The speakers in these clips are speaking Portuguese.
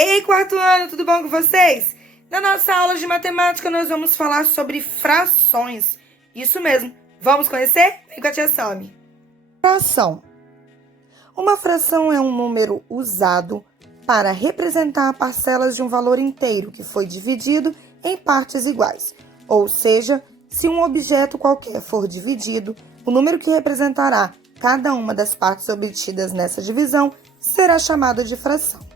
Ei, quarto ano, tudo bom com vocês? Na nossa aula de matemática, nós vamos falar sobre frações. Isso mesmo. Vamos conhecer? Vem com a tia Sami. Fração. Uma fração é um número usado para representar parcelas de um valor inteiro que foi dividido em partes iguais. Ou seja, se um objeto qualquer for dividido, o número que representará cada uma das partes obtidas nessa divisão será chamado de fração.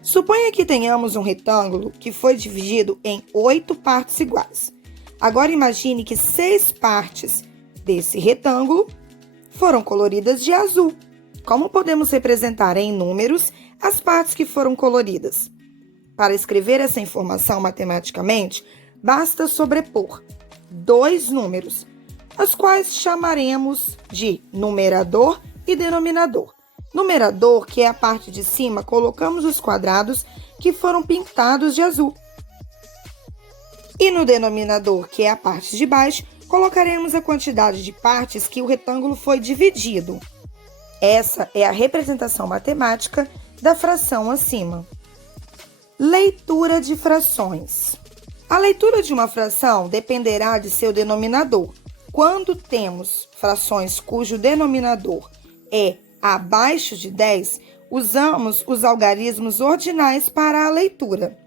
Suponha que tenhamos um retângulo que foi dividido em 8 partes iguais. Agora imagine que 6 partes desse retângulo foram coloridas de azul. Como podemos representar em números as partes que foram coloridas? Para escrever essa informação matematicamente, basta sobrepor 2 números, os quais chamaremos de numerador e denominador. Numerador, que é a parte de cima, colocamos os quadrados que foram pintados de azul. E no denominador, que é a parte de baixo, colocaremos a quantidade de partes que o retângulo foi dividido. Essa é a representação matemática da fração acima. Leitura de frações. A leitura de uma fração dependerá de seu denominador. Quando temos frações cujo denominador é abaixo de 10, usamos os algarismos ordinais para a leitura.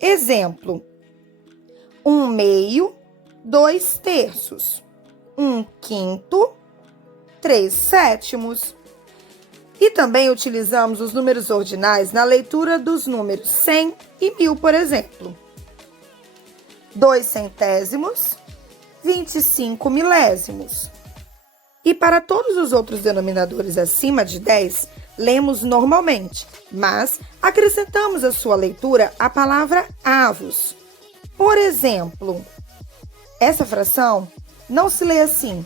Exemplo: 1/2, 2/3, 1/5, 3/7. E também utilizamos os números ordinais na leitura dos números 100 e 1000, por exemplo. 2 centésimos, 25 milésimos. E para todos os outros denominadores acima de 10, lemos normalmente, mas acrescentamos à sua leitura a palavra avos. Por exemplo, essa fração não se lê assim: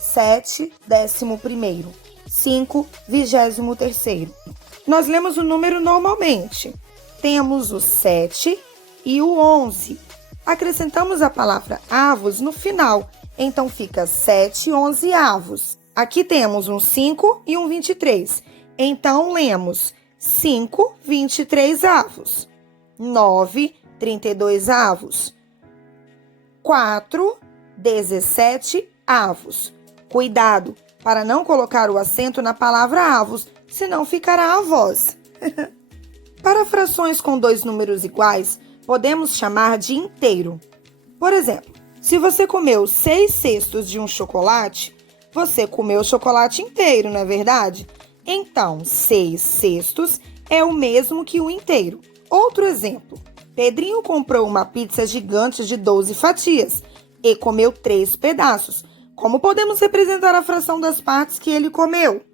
7/11, 5/23. Nós lemos o número normalmente. Temos o 7 e o 11. Acrescentamos a palavra avos no final, então fica 7/11 avos. Aqui temos um 5 e um 23, então lemos 5/23 avos. 9/32 avos. 4/17 avos. Cuidado para não colocar o acento na palavra avos, senão ficará avós. Para frações com 2 números iguais, podemos chamar de inteiro. Por exemplo, se você comeu 6/6 de um chocolate, você comeu o chocolate inteiro, não é verdade? Então, 6/6 é o mesmo que o inteiro. Outro exemplo: Pedrinho comprou uma pizza gigante de 12 fatias e comeu 3 pedaços. Como podemos representar a fração das partes que ele comeu?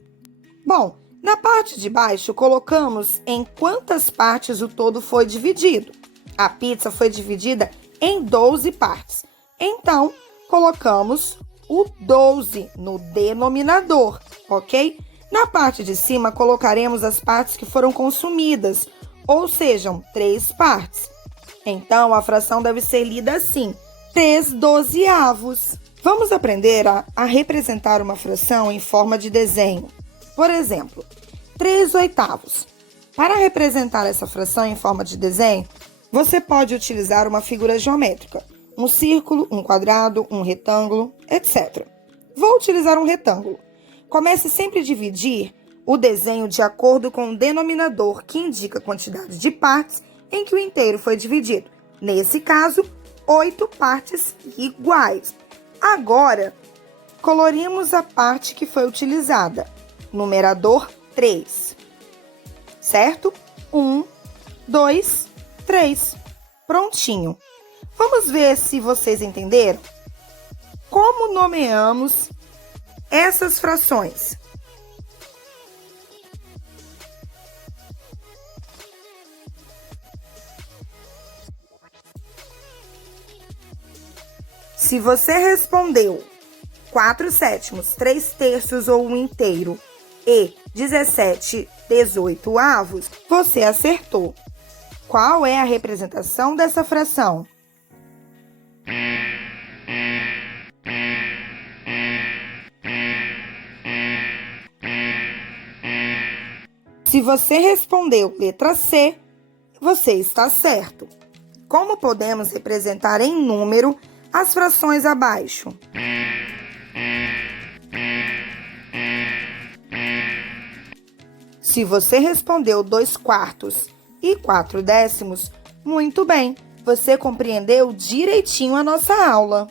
Bom, na parte de baixo, colocamos em quantas partes o todo foi dividido. A pizza foi dividida em 12 partes. Então, colocamos o 12 no denominador, ok? Na parte de cima, colocaremos as partes que foram consumidas, ou sejam, 3 partes. Então, a fração deve ser lida assim: 3/12. Vamos aprender a representar uma fração em forma de desenho. Por exemplo, 3/8. Para representar essa fração em forma de desenho, você pode utilizar uma figura geométrica, um círculo, um quadrado, um retângulo, etc. Vou utilizar um retângulo. Comece sempre a dividir o desenho de acordo com o denominador, que indica a quantidade de partes em que o inteiro foi dividido. Nesse caso, 8 partes iguais. Agora, colorimos a parte que foi utilizada. Numerador 3. Certo? 1, 2, 3. Prontinho. Vamos ver se vocês entenderam como nomeamos essas frações. Se você respondeu 4/7, 3/3 ou 1 inteiro e 17/18, você acertou. Qual é a representação dessa fração? Se você respondeu letra C, Você está certo. Como podemos representar em número as frações abaixo? Se você respondeu 2/4 e 4/10, muito bem, você compreendeu direitinho a nossa aula.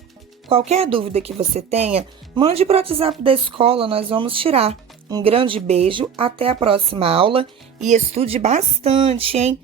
Qualquer dúvida que você tenha, mande para o WhatsApp da escola, nós vamos tirar. Um grande beijo, até a próxima aula e estude bastante, hein?